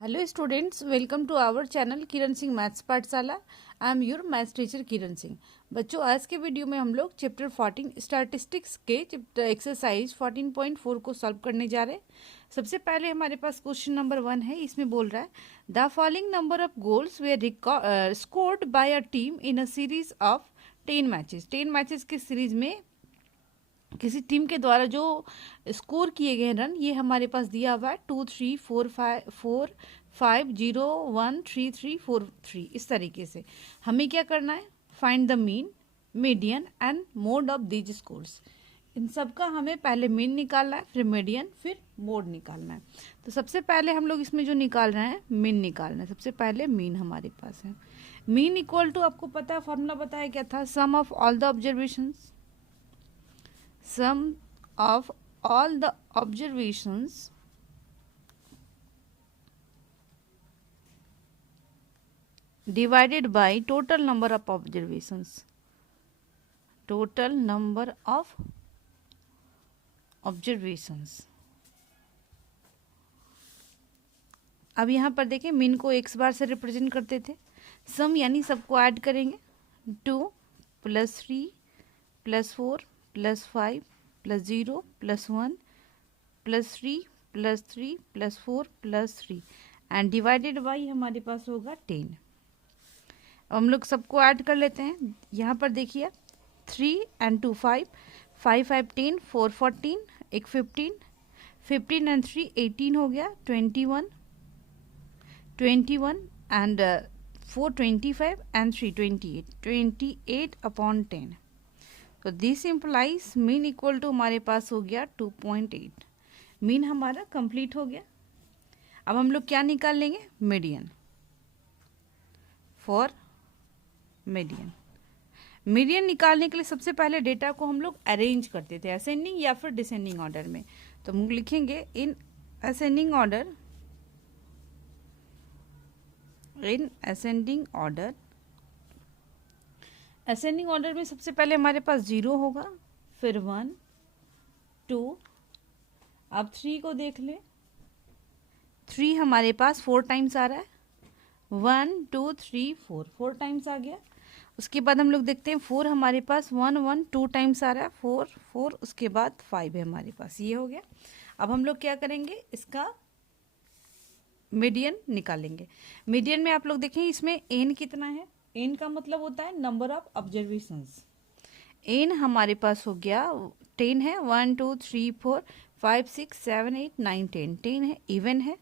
Hello students, welcome to our channel Kiran Singh maths पाठशाला। I am your maths teacher Kiran Singh. बच्चों, आज के वीडियो में हम लोग चैप्टर 14 स्टैटिस्टिक्स के चैप्टर एक्सरसाइज 14.4 को सॉल्व करने जा रहे हैं। सबसे पहले हमारे पास क्वेश्चन नंबर 1 है। इसमें बोल रहा है the following number of goals were scored by a team in a series of 10 matches. 10 matches की सीरीज में किसी टीम के द्वारा जो स्कोर किए गए रन, ये हमारे पास दिया हुआ है 2 3 4 5 4 5 0 1 3 3 4 3। इस तरीके से हमें क्या करना है, find the mean, median and mode of these scores. इन सब का हमें पहले मीन निकालना है, फिर मीडियन, फिर मोड निकालना है। तो सबसे पहले हम लोग इसमें जो निकाल रहे हैं मीन निकालना है। सबसे पहले मीन हमारे पास है। मीन इक्वल टू, आपको पता है फॉर्मूला बताया क्या था, sum of all the observations, sum of all the observations divided by total number of observations, total number of observations। अब यहाँ पर देखें, मीन को x बार से रिप्रेजेंट करते थे, सम यानी सबको ऐड करेंगे, 2 + 3 + 4 + 5 + 0 + 1 + 3 + 3 + 4 + 3 एंड डिवाइडेड बाई हमारे पास होगा 10। अब हम लोग सबको ऐड कर लेते हैं। यहाँ पर देखिए 3 and 2 5, 5 5 10, 4 14, एक 15, 15 and 3 18 हो गया, 21 21 and 4 25 and 3 28, 28 upon 10। तो this implies mean equal to हमारे पास हो गया 2.8। मीन हमारा कंप्लीट हो गया। अब हम लोग क्या निकाल लेंगे, मीडियन। फॉर मीडियन, मीडियन निकालने के लिए सबसे पहले डेटा को हम लोग अरेंज करते थे असेंडिंग या फिर डिसेंडिंग ऑर्डर में। तो हम लिखेंगे इन असेंडिंग ऑर्डर, इन असेंडिंग ऑर्डर। असेंडिंग ऑर्डर में सबसे पहले हमारे पास 0 होगा, फिर 1 2। अब 3 को देख ले, 3 हमारे पास 4 टाइम्स आ रहा है, 1 2 3 4, 4 टाइम्स आ गया। उसके बाद हम लोग देखते हैं 4 हमारे पास 1 1 2 टाइम्स आ रहा है, 4 4। उसके बाद 5 है हमारे पास, ये हो गया। अब हम लोग क्या करेंगे, इसका मीडियन निकालेंगे। मीडियन में आप लोग देखें इसमें एन कितना है, एन का मतलब होता है नंबर ऑफ ऑब्जर्वेशंस। एन हमारे पास हो गया 10 है, 1 2 3 4 5 6 7 8 9 10, 10 है, इवन है।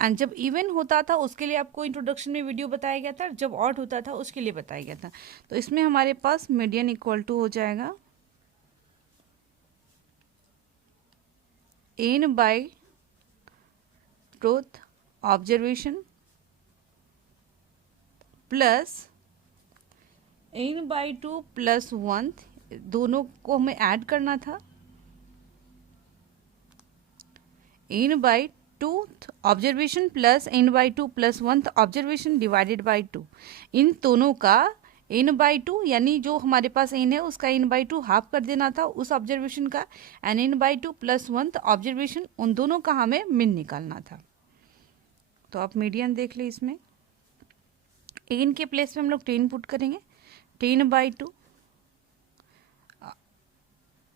एंड जब इवन होता था उसके लिए आपको इंट्रोडक्शन में वीडियो बताया गया था, जब ऑड होता था उसके लिए बताया गया था। तो इसमें हमारे पास मीडियन इक्वल टू हो जाएगा N by truth observation plus N by 2 + 1, दोनों को हमें ऐड करना था, N by 2 observation plus N by 2 + 1 observation divided by 2। इन दोनों का एन बाई 2 यानी जो हमारे पास एन है उसका एन बाई 2 हाफ कर देना था उस ऑब्जर्वेशन का, एंड एन बाई 2 + 1 ऑब्जर्वेशन, उन दोनों का हमें मीन निकालना था। तो आप मीडियन देख ले, इसमें एन के प्लेस में हम लोग 10 पुट करेंगे, 10 बाई 2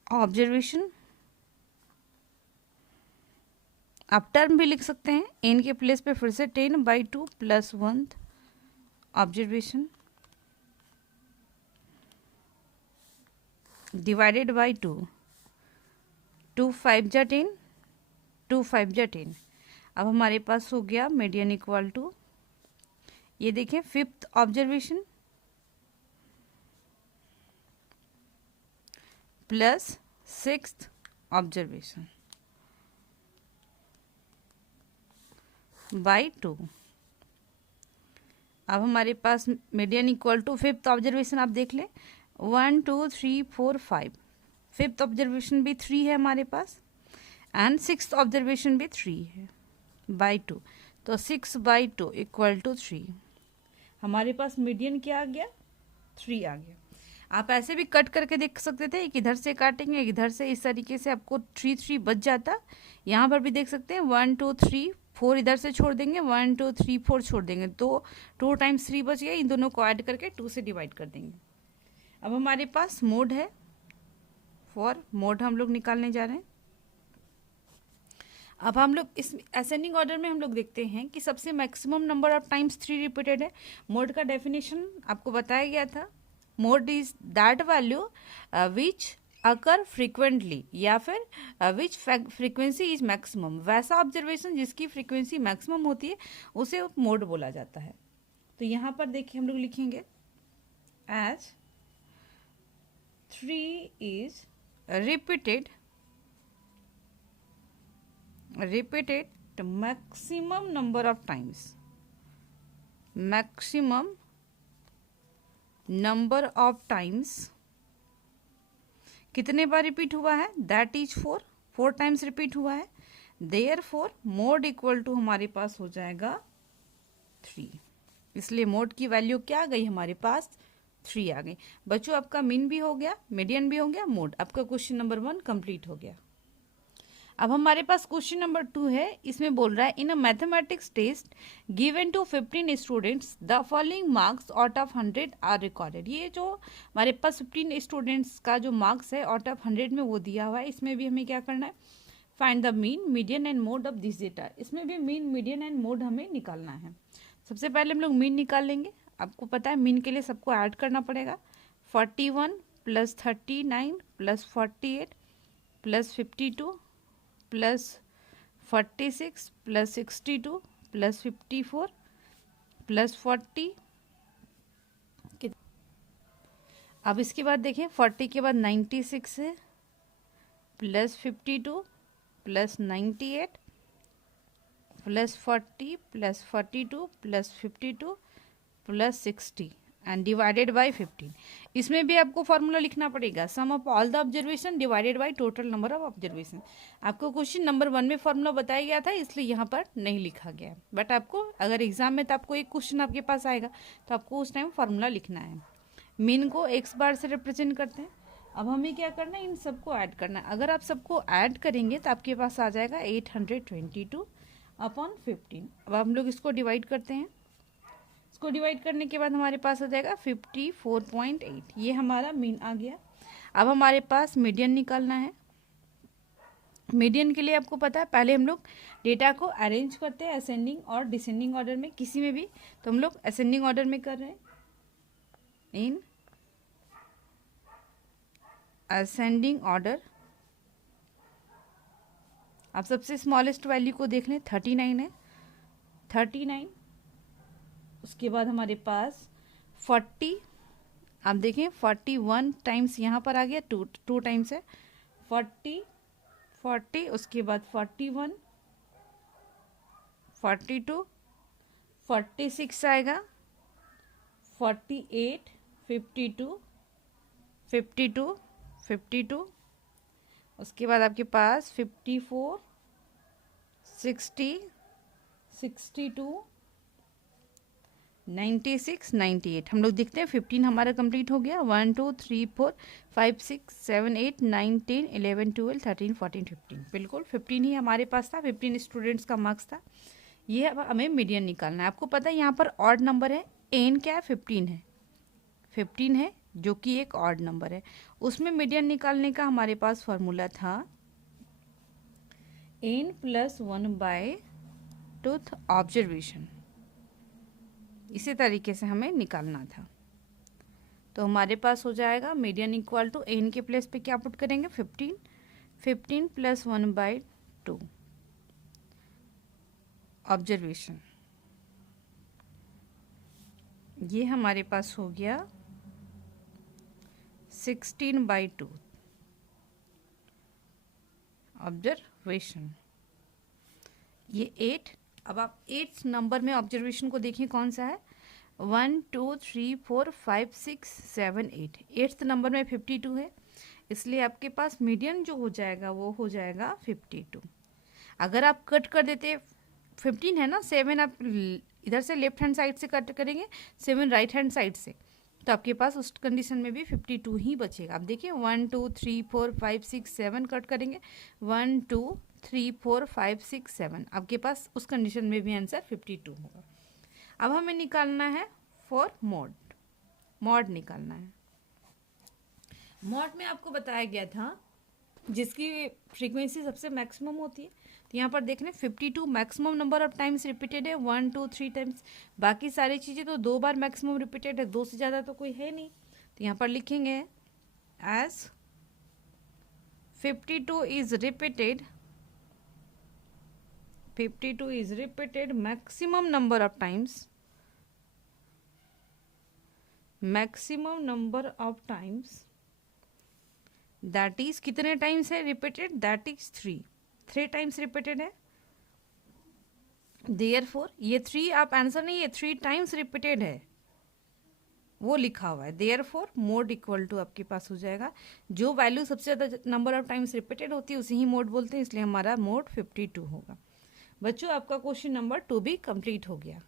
ऑब्जर्वेशन। आप टर्म भी लिख सकते हैं, एन के प्लेस पे फिर से 10 बाई 2 + 1 ऑब्जर्वेशन डिवाइडेड बाई 2, 2 5 जा 10, 2 5 जा 10। अब हमारे पास हो गया मीडियन इक्वल टू, ये देखें, 5th observation plus 6th observation by 2। अब हमारे पास median equal to 5th observation, आप देख लें 1 2 3 4 5, 5th ऑब्जर्वेशन भी 3 है हमारे पास, एंड 6th ऑब्जर्वेशन भी 3 है, बाई 2। तो 6 बाई 2 इक्वल टू 3। हमारे पास मीडियन क्या आ गया, 3 आ गया। आप ऐसे भी कट करके देख सकते थे, एक इधर से काटेंगे इधर से, इस तरीके से आपको 3 3 बच जाता। यहाँ पर भी देख सकते हैं 1 2 3 4 इधर से छोड़ देंगे, 1 2 3 4 छोड़ देंगे, तो 2 टाइम्स 3 बच गया। इन दोनों को ऐड करके 2 से डिवाइड कर देंगे। अब हमारे पास मोड है, फॉर मोड हम लोग निकालने जा रहे हैं। अब हम लोग इस असेंडिंग ऑर्डर में हम लोग देखते हैं कि सबसे maximum number of times 3 repeated है। मोड का डेफिनेशन आपको बताया गया था, mode is that value which occur frequently या फिर विच फ्रीक्वेंसी इज मैक्सिमम। वैसा ऑब्जर्वेशन जिसकी फ्रीक्वेंसी मैक्सिमम होती है उसे मोड बोला जाता है। तो यहाँ पर देखिए हम लोग लिखेंगे as 3 is repeated maximum number of times, maximum number of times कितने बार रिपीट हुआ है, दैट इज 4 टाइम्स रिपीट हुआ है। देयरफॉर मोड इक्वल टू हमारे पास हो जाएगा 3। इसलिए मोड की वैल्यू क्या आ गई हमारे पास, 3 आ गई। बच्चों आपका मीन भी हो गया, मीडियन भी हो गया, मोड। आपका क्वेश्चन नंबर 1 कंप्लीट हो गया। अब हमारे पास क्वेश्चन नंबर 2 है। इसमें बोल रहा है in a mathematics test given to 15 students the following marks out of 100 are recorded. ये जो हमारे पास 15 स्टूडेंट्स का जो मार्क्स है आउट ऑफ 100 में वो दिया हुआ है। इसमें भी हमें क्या करना है, find the mean median and mode of this data. इसमें भी मीन मीडियन एंड मोड हमें निकालना है। सबसे पहले हम लोग मीन निकाल लेंगे। आपको पता है मीन के लिए सबको ऐड करना पड़ेगा। 41 plus 39 plus 48 plus 52 plus 46 plus 62 plus 54 plus 40। अब इसके बाद देखें 40 के बाद 96 है plus 52 plus 98 plus 40 plus 42 plus 52 plus 60 and divided by 15। इसमें भी आपको फॉर्मूला लिखना पड़ेगा, sum of all the observation divided by total number of observation. आपको क्वेश्चन नंबर 1 में फॉर्मूला बताया गया था, इसलिए यहाँ पर नहीं लिखा गया। बट आपको अगर एग्जाम में तो आपको एक क्वेश्चन आपके पास आएगा तो आपको उस टाइम फॉर्मूला लिखना है। मीन को x बार से रिप्रेजेंट करते हैं। अब हमें क्या करना है, इन सबको ऐड करना है। अगर आप सबको ऐड करेंगे तो आपके पास आ जाएगा 822 अपॉन 15। अब हम लोग इसको डिवाइड करते हैं। इसको डिवाइड करने के बाद हमारे पास हो जाएगा 54.8। ये हमारा मीन आ गया। अब हमारे पास मीडियन निकालना है। मीडियन के लिए आपको पता है पहले हम लोग डेटा को अरेंज करते हैं असेंडिंग और डिसेंडिंग ऑर्डर में, किसी में भी। तो हम लोग असेंडिंग ऑर्डर में कर रहे हैं, इन असेंडिंग ऑर्डर। आप सबसे स्मॉलेस्ट वैल्यू को देख लें, 39 है, 39। उसके बाद हमारे पास 40। आप देखें 41 टाइम्स यहाँ पर आ गया, 2 टाइम्स है, 40। उसके बाद 41, 42, 46 आएगा, 48, 52, 52। उसके बाद आपके पास 54, 60, 62, 96, 98। हम लोग देखते हैं 15 हमारा कंप्लीट हो गया। 1 2 3 4 5 6 7 8 9 10 11 12 13 14 15। बिल्कुल 15 ही हमारे पास था, 15 स्टूडेंट्स का मार्क्स था। ये अब हमें मीडियन निकालना है। आपको पता है यहाँ पर ऑड नंबर है, एन क्या है, 15 है, 15 है जो कि एक ऑड नंबर है। उसमें मीडियन निकालने का हमारे पास फॉर्मूला था n plus 1 by tooth observation. इसी तरीके से हमें निकालना था। तो हमारे पास हो जाएगा मीडियन इक्वल टू एन के प्लेस पे क्या पुट करेंगे, 15 प्लस 1 बाई 2 ऑब्जर्वेशन। ये हमारे पास हो गया 16/2 ऑब्जर्वेशन। ये 8। अब आप 8th नंबर में ऑब्जर्वेशन को देखिए कौन सा है, 1 2 3 4 5 6 7 8। 8th नंबर में 52 है, इसलिए आपके पास मीडियन जो हो जाएगा वो हो जाएगा 52। अगर आप कट कर देते, 15 है ना, 7 आप इधर से लेफ्ट हैंड साइड से कट करेंगे, 7 राइट हैंड साइड से, तो आपके पास उस कंडीशन में भी 52 ही बचेगा। आप देखिए 1 2 3 4 5 6 7 कट करेंगे, 1 2 3 4 5 6 7, आपके पास उस कंडीशन में भी आंसर 52 होगा। अब हमें निकालना है फॉर मॉड, मॉड निकालना है। मॉड में आपको बताया गया था जिसकी फ्रीक्वेंसी सबसे मैक्सिमम होती है, तो यहाँ पर देख रहे हैं 52 maximum number of times repeated है, 1 2 3 टाइम्स। बाकी सारी चीज़ें तो 2 बार मैक्सिमम रिपीटेड है, 2 से ज़्यादा तो कोई है नहीं, तो यहाँ पर लिखेंगे as 52 is repeated, 52 is repeated maximum number of times, maximum number of times that is कितने टाइम्स है repeated, that is 3 times repeated है। देयरफॉर ये 3 आप आंसर नहीं, ये 3 टाइम्स रिपीटेड है वो लिखा हुआ है। देयरफॉर मोड इक्वल टू आपके पास हो जाएगा, जो वैल्यू सबसे ज़्यादा नंबर ऑफ टाइम्स रिपीटेड होती है उसी ही मोड बोलते हैं, इसलिए हमारा मोड 52 होगा। बच्चों आपका क्वेश्चन नंबर 2 भी कंप्लीट हो गया।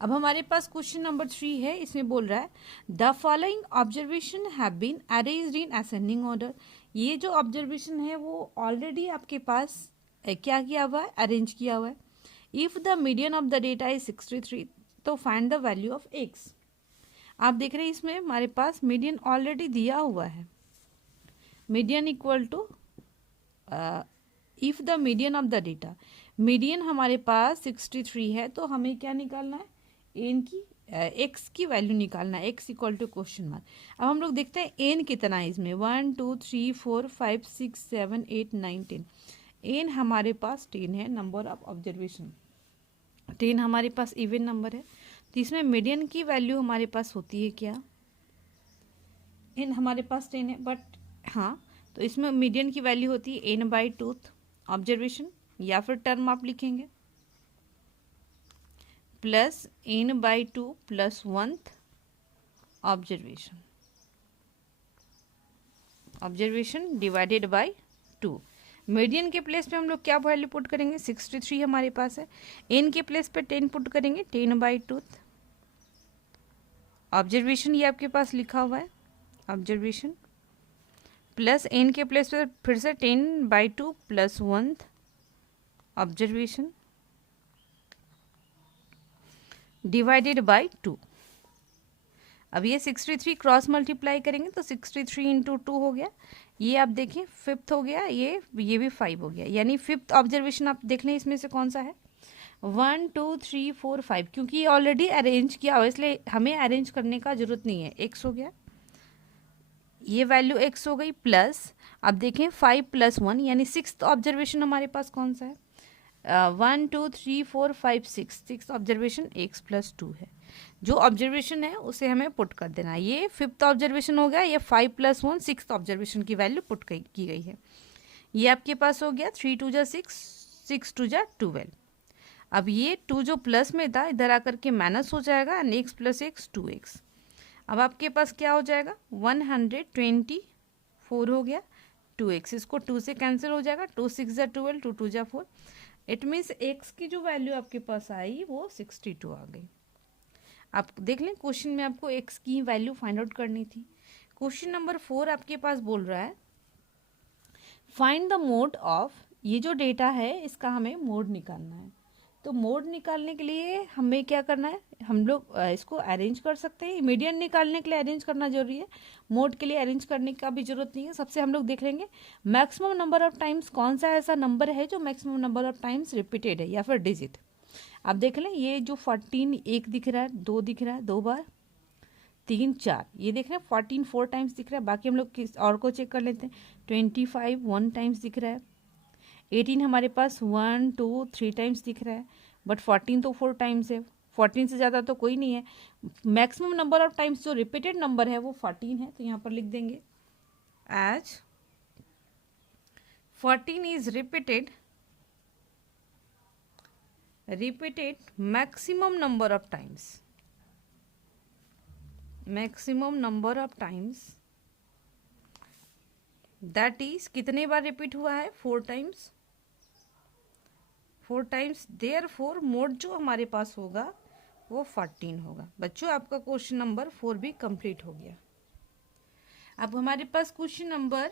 अब हमारे पास क्वेश्चन नंबर 3 है, इसमें बोल रहा है the following observation have been arranged in ascending order. ये जो ऑब्जर्वेशन है वो ऑलरेडी आपके पास क्या किया हुआ है, अरेंज किया हुआ है। If the median of the data is 63 तो find the value of x. आप देख रहे हैं इसमें हमारे पास मीडियन ऑलरेडी दिया हुआ है, median equal to if the median of the data, median हमारे पास 63 है, तो हमें क्या निकालना है, एन की एक्स की वैल्यू निकालना है, X equal to question mark. अब हम लोग देखते हैं एन कितना है इसमें, 1 2 3 4 5 6 7 8 9 10। एन हमारे पास 10 है, नंबर ऑफ ऑब्जर्वेशन 10 हमारे पास इवन नंबर है, तो इसमें मीडियन की वैल्यू हमारे पास होती है क्या, एन हमारे पास 10 है, बट हाँ तो इसमें मीडियन की वैल्यू होती है एन बाई 2 ऑब्जर्वेशन, या फिर टर्म आप लिखेंगे plus N by 2 plus 1th observation, observation divided by 2। Median के प्लेस पे हम लोग क्या वैल्यू पुट करेंगे, 63 हमारे पास है, एन के प्लेस पे 10 पुट करेंगे, 10 बाई 2 ऑब्जर्वेशन, ये आपके पास लिखा हुआ है ऑब्जर्वेशन, प्लस एन के प्लेस पे फिर से 10 by 2 plus 1th observation divided by 2। अब ये 63 क्रॉस मल्टीप्लाई करेंगे तो 63 इंटू 2 हो गया, ये आप देखें 5th हो गया, ये भी 5 हो गया, यानी 5th ऑब्जर्वेशन आप देख लें इसमें से कौन सा है, 1 2 3 4 5, क्योंकि ये ऑलरेडी अरेंज किया हुआ इसलिए हमें अरेंज करने का जरूरत नहीं है। एक्स हो गया, ये वैल्यू एक्स हो गई, प्लस अब देखें 5 प्लस 1 यानी 6th ऑब्जर्वेशन हमारे पास कौन सा है, 1 2 3 4 5 6 ऑब्जर्वेशन एक्स प्लस 2 है। जो ऑब्जर्वेशन है उसे हमें पुट कर देना है, ये 5th ऑब्जर्वेशन हो गया, ये 5 प्लस 1 6th ऑब्जर्वेशन की वैल्यू पुट की गई है। ये आपके पास हो गया 3 2 जा 6 6 2 जा 12। अब ये 2 जो प्लस में था इधर आकर के माइनस हो जाएगा, and x plus x 2x। अब आपके पास क्या हो जाएगा, 124 हो गया, 2x इसको 2 से कैंसिल हो जाएगा, 2 6 जा 12 2 2 जा 4। इट मीन्स एक्स की जो वैल्यू आपके पास आई वो 62 आ गई। आप देख लें क्वेश्चन में आपको एक्स की वैल्यू फाइंड आउट करनी थी। क्वेश्चन नंबर 4 आपके पास बोल रहा है फाइंड द मोड ऑफ, ये जो डेटा है इसका हमें मोड निकालना है। तो मोड निकालने के लिए हमें क्या करना है, हम लोग इसको अरेंज कर सकते हैं, मीडियन निकालने के लिए अरेंज करना जरूरी है, मोड के लिए अरेंज करने का भी जरूरत नहीं है। सबसे हम लोग देख लेंगे मैक्सिमम नंबर ऑफ टाइम्स, कौन सा ऐसा नंबर है जो maximum number of times repeated है या फिर डिजिट। आप देख लें ये जो 14 एक दिख रहा है, 2 दिख रहा है 2 बार, 3 4, ये देख रहे हैं 14 4 टाइम्स दिख रहा है। बाकी हम लोग किस और को चेक कर लेते हैं, 25 1 टाइम्स दिख रहा है, 18 हमारे पास 1 2 3 टाइम्स दिख रहा है, बट 14 तो 4 टाइम्स है, 14 से ज़्यादा तो कोई नहीं है। मैक्सिमम नंबर ऑफ टाइम्स जो रिपीटेड नंबर है वो 14 है, तो यहाँ पर लिख देंगे as 14 is repeated maximum number of times, maximum number of times that is कितने बार रिपीट हुआ है, 4 टाइम्स, 4 टाइम्स। देयरफॉर मोड जो हमारे पास होगा वो 14 होगा। बच्चों आपका क्वेश्चन नंबर 4 भी कंप्लीट हो गया। अब हमारे पास क्वेश्चन नंबर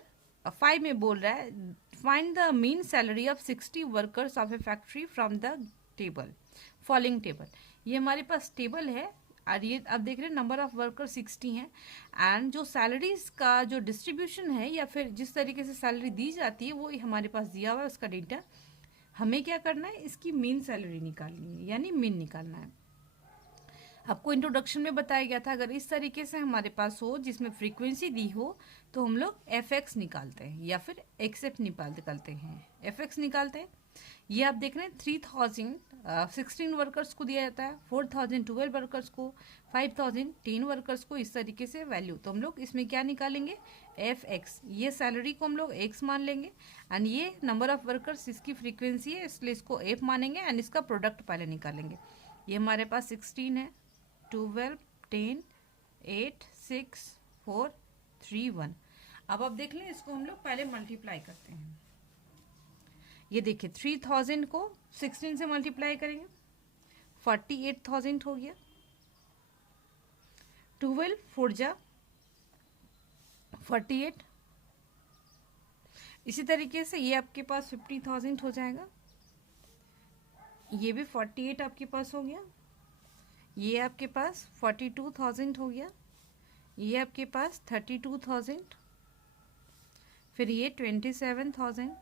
5 में बोल रहा है find the mean salary of 60 workers of a factory from the table, following table. ये हमारे पास टेबल है और ये आप देख रहे हैं नंबर ऑफ वर्कर 60 हैं एंड जो सैलरीज का जो डिस्ट्रीब्यूशन है या फिर जिस तरीके से सैलरी दी जाती है वो हमारे पास दिया हुआ है, उसका डेटा। हमें क्या करना है, इसकी मीन सैलरी निकालनी है, यानी मीन निकालना है। आपको इंट्रोडक्शन में बताया गया था अगर इस तरीके से हमारे पास हो जिसमें फ्रीक्वेंसी दी हो तो हम लोग एफ एक्स निकालते हैं या फिर एक्सेप्ट निकालते हैं, एफ एक्स निकालते हैं। ये आप देख रहे हैं 3000 16 वर्कर्स को दिया जाता है, 4000 12 वर्कर्स को, 5000 10 वर्कर्स को, इस तरीके से वैल्यू। तो हम लोग इसमें क्या निकालेंगे, एफ एक्स। ये सैलरी को हम लोग एक्स मान लेंगे एंड ये नंबर ऑफ वर्कर्स इसकी फ्रीक्वेंसी है इसलिए इसको एफ मानेंगे एंड इसका प्रोडक्ट पहले निकालेंगे। ये हमारे पास 16 है, 12 10 8 6 4 3 1। अब आप देख लें इसको हम लोग पहले मल्टीप्लाई करते हैं। ये देखिए 3000 को 16 से मल्टीप्लाई करेंगे 48,000 हो गया, 12 4 जा 48, इसी तरीके से ये आपके पास 50,000 हो जाएगा, ये भी 48 आपके पास हो गया, ये आपके पास 42,000 हो गया, ये आपके पास 32,000, फिर ये 27,000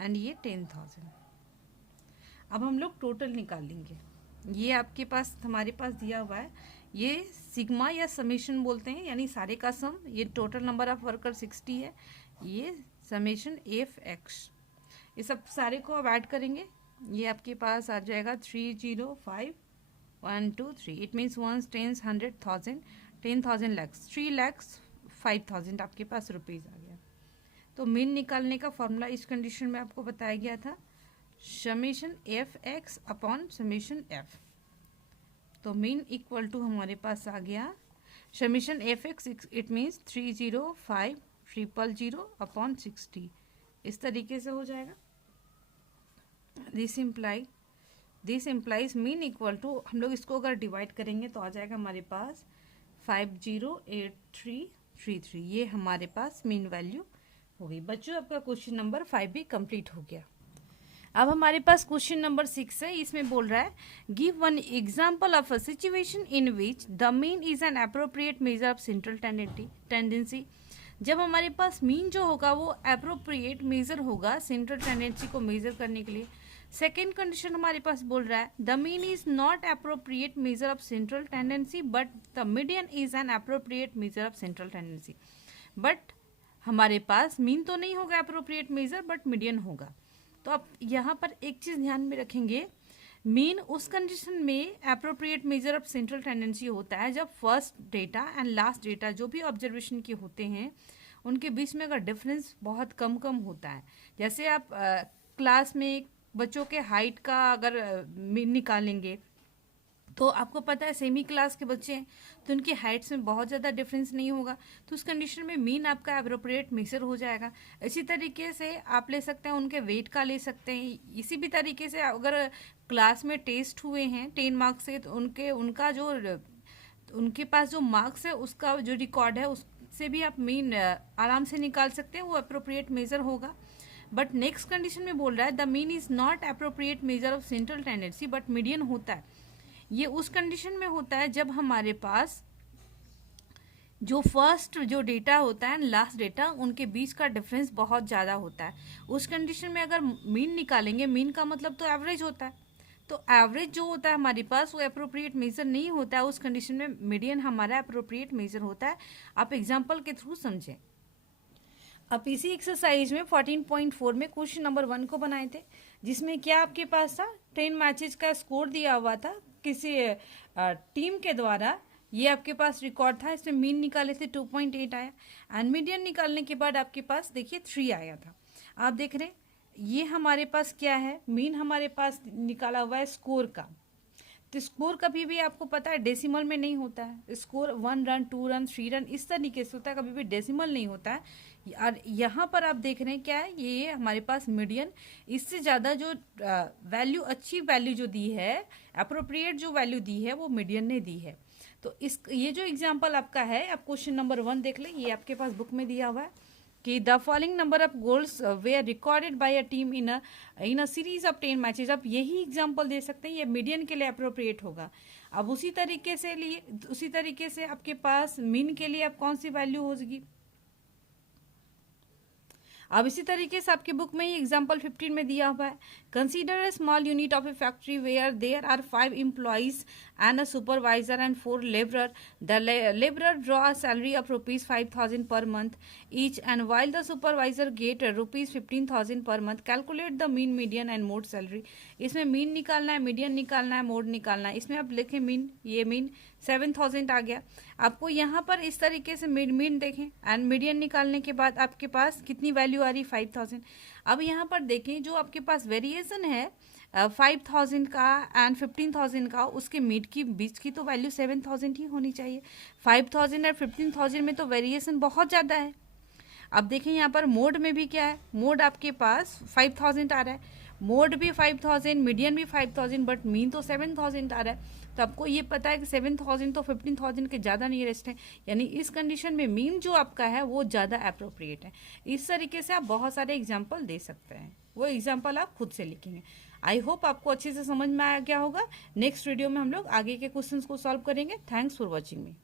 एंड ये 10,000। अब हम लोग टोटल निकाल लेंगे। ये आपके पास हमारे पास दिया हुआ है, ये सिग्मा या समेशन बोलते हैं, यानी सारे का सम। ये टोटल नंबर ऑफ वर्कर 60 है, ये समेशन एफ एक्स। ये सब सारे को अब ऐड करेंगे, ये आपके पास आ जाएगा 305,123। इट मीन्स 1 10 100 1000 10,000 लैक्स 3,05,000 आपके पास रुपीज़ आ गया। तो मीन निकालने का फॉर्मूला इस कंडीशन में आपको बताया गया था, summation F X upon summation F. तो मीन इक्वल टू हमारे पास आ गया summation F X, it means 305,000 upon 60, इस तरीके से हो जाएगा। This implies mean equal to, हम लोग इसको अगर डिवाइड करेंगे तो आ जाएगा हमारे पास 508333। ये हमारे पास मीन वैल्यू हो गई। बच्चों आपका क्वेश्चन नंबर 5 भी कंप्लीट हो गया। अब हमारे पास क्वेश्चन नंबर 6 है, इसमें बोल रहा है give one example of a situation in which the mean is an appropriate measure of central tendency. जब हमारे पास मीन जो होगा वो अप्रोप्रिएट मेजर होगा सेंट्रल टेंडेंसी को मेजर करने के लिए। सेकेंड कंडीशन हमारे पास बोल रहा है the mean is not appropriate measure of central tendency but the median is an appropriate measure of central tendency. But हमारे पास मीन तो नहीं होगा अप्रोप्रिएट मेजर, बट मीडियन होगा। तो आप यहाँ पर एक चीज़ ध्यान में रखेंगे, मीन उस कंडीशन में appropriate measure of central tendency होता है जब first data and last data जो भी ऑब्जर्वेशन के होते हैं उनके बीच में अगर डिफरेंस बहुत कम होता है। जैसे आप क्लास में बच्चों के हाइट का अगर मीन निकालेंगे तो आपको पता है सेमी क्लास के बच्चे हैं तो उनकी हाइट्स में बहुत ज़्यादा डिफरेंस नहीं होगा, तो उस कंडीशन में मीन आपका एप्रोप्रिएट मेजर हो जाएगा। इसी तरीके से आप ले सकते हैं उनके वेट का ले सकते हैं। इसी भी तरीके से अगर क्लास में टेस्ट हुए हैं 10 मार्क्स से तो उनका जो उनके पास जो मार्क्स है उसका जो रिकॉर्ड है उससे भी आप मीन आराम से निकाल सकते हैं, वो अप्रोप्रिएट मेजर होगा। बट नेक्स्ट कंडीशन में बोल रहा है the mean is not appropriate measure of central tendency but median होता है। ये उस कंडीशन में होता है जब हमारे पास जो फर्स्ट जो डेटा होता है लास्ट डेटा उनके बीच का डिफरेंस बहुत ज़्यादा होता है। उस कंडीशन में अगर मीन निकालेंगे, मीन का मतलब तो एवरेज होता है, तो एवरेज जो होता है हमारे पास वो अप्रोप्रिएट मेजर नहीं होता है। उस कंडीशन में मीडियन हमारा अप्रोप्रिएट मेजर होता है। आप एग्जाम्पल के थ्रू समझें। अब इसी एक्सरसाइज में 14.4 में क्वेश्चन नंबर 1 को बनाए थे, जिसमें क्या आपके पास था 10 मैचेस का स्कोर दिया हुआ था किसी टीम के द्वारा। ये आपके पास रिकॉर्ड था, इसमें मीन निकाले थे 2.8 आया एंड मीडियन निकालने के बाद आपके पास देखिए 3 आया था। आप देख रहे हैं ये हमारे पास क्या है, मीन हमारे पास निकाला हुआ है स्कोर का। तो स्कोर कभी भी आपको पता है डेसिमल में नहीं होता है। स्कोर 1 रन 2 रन 3 रन इस तरीके से होता है, कभी भी डेसिमल नहीं होता है। और यहाँ पर आप देख रहे हैं क्या है, ये हमारे पास मीडियन, इससे ज़्यादा जो वैल्यू अच्छी वैल्यू जो दी है, अप्रोप्रिएट जो वैल्यू दी है वो मीडियन ने दी है। तो ये जो एग्जाम्पल आपका है, आप क्वेश्चन नंबर 1 देख लें, ये आपके पास बुक में दिया हुआ है। कि the following number of goals were recorded by a team in a series of 10 matches. आप यही एग्जांपल दे सकते हैं, ये मीडियन के लिए अप्रोप्रिएट होगा। अब उसी तरीके से आपके पास मीन के लिए अब कौन सी वैल्यू होगी। अब इसी तरीके से आपकी बुक में ही एग्जाम्पल 15 में दिया हुआ है, consider a small unit of a factory where there are 5 employees and a supervisor and 4 labourer. The labourer draw a salary of ₹5,000 per month each and while the supervisor get ₹15,000 per month. Calculate the mean, median and mode salary. इसमें mean निकालना है, median निकालना है, mode निकालना है। इसमें आप लिखें मीन, ये मीन 7,000 आ गया। आपको यहाँ पर इस तरीके से मीन देखें एंड मीडियन निकालने के बाद आपके पास कितनी वैल्यू आ रही, 5,000। अब यहाँ पर देखें जो आपके पास वेरिएशन है 5,000 का एंड 15,000 का, उसके मीड की बीच की तो वैल्यू 7,000 ही होनी चाहिए। 5,000 और 15,000 में तो वेरिएशन बहुत ज़्यादा है। अब देखें यहाँ पर मोड में भी क्या है, मोड आपके पास 5,000 आ रहा है, मोड भी 5,000, मीडियन भी 5,000, बट मीन तो 7,000 आ रहा है। तो आपको ये पता है कि 7,000 तो 15,000 के ज़्यादा नियरेस्ट है, यानी इस कंडीशन में मीन जो आपका है वो ज़्यादा अप्रोप्रिएट है। इस तरीके से आप बहुत सारे एग्जाम्पल दे सकते हैं, वो एग्जाम्पल आप खुद से लिखेंगे। आई होप आपको अच्छे से समझ में आ गया होगा। नेक्स्ट वीडियो में हम लोग आगे के क्वेश्चंस को सॉल्व करेंगे। Thanks for watching me.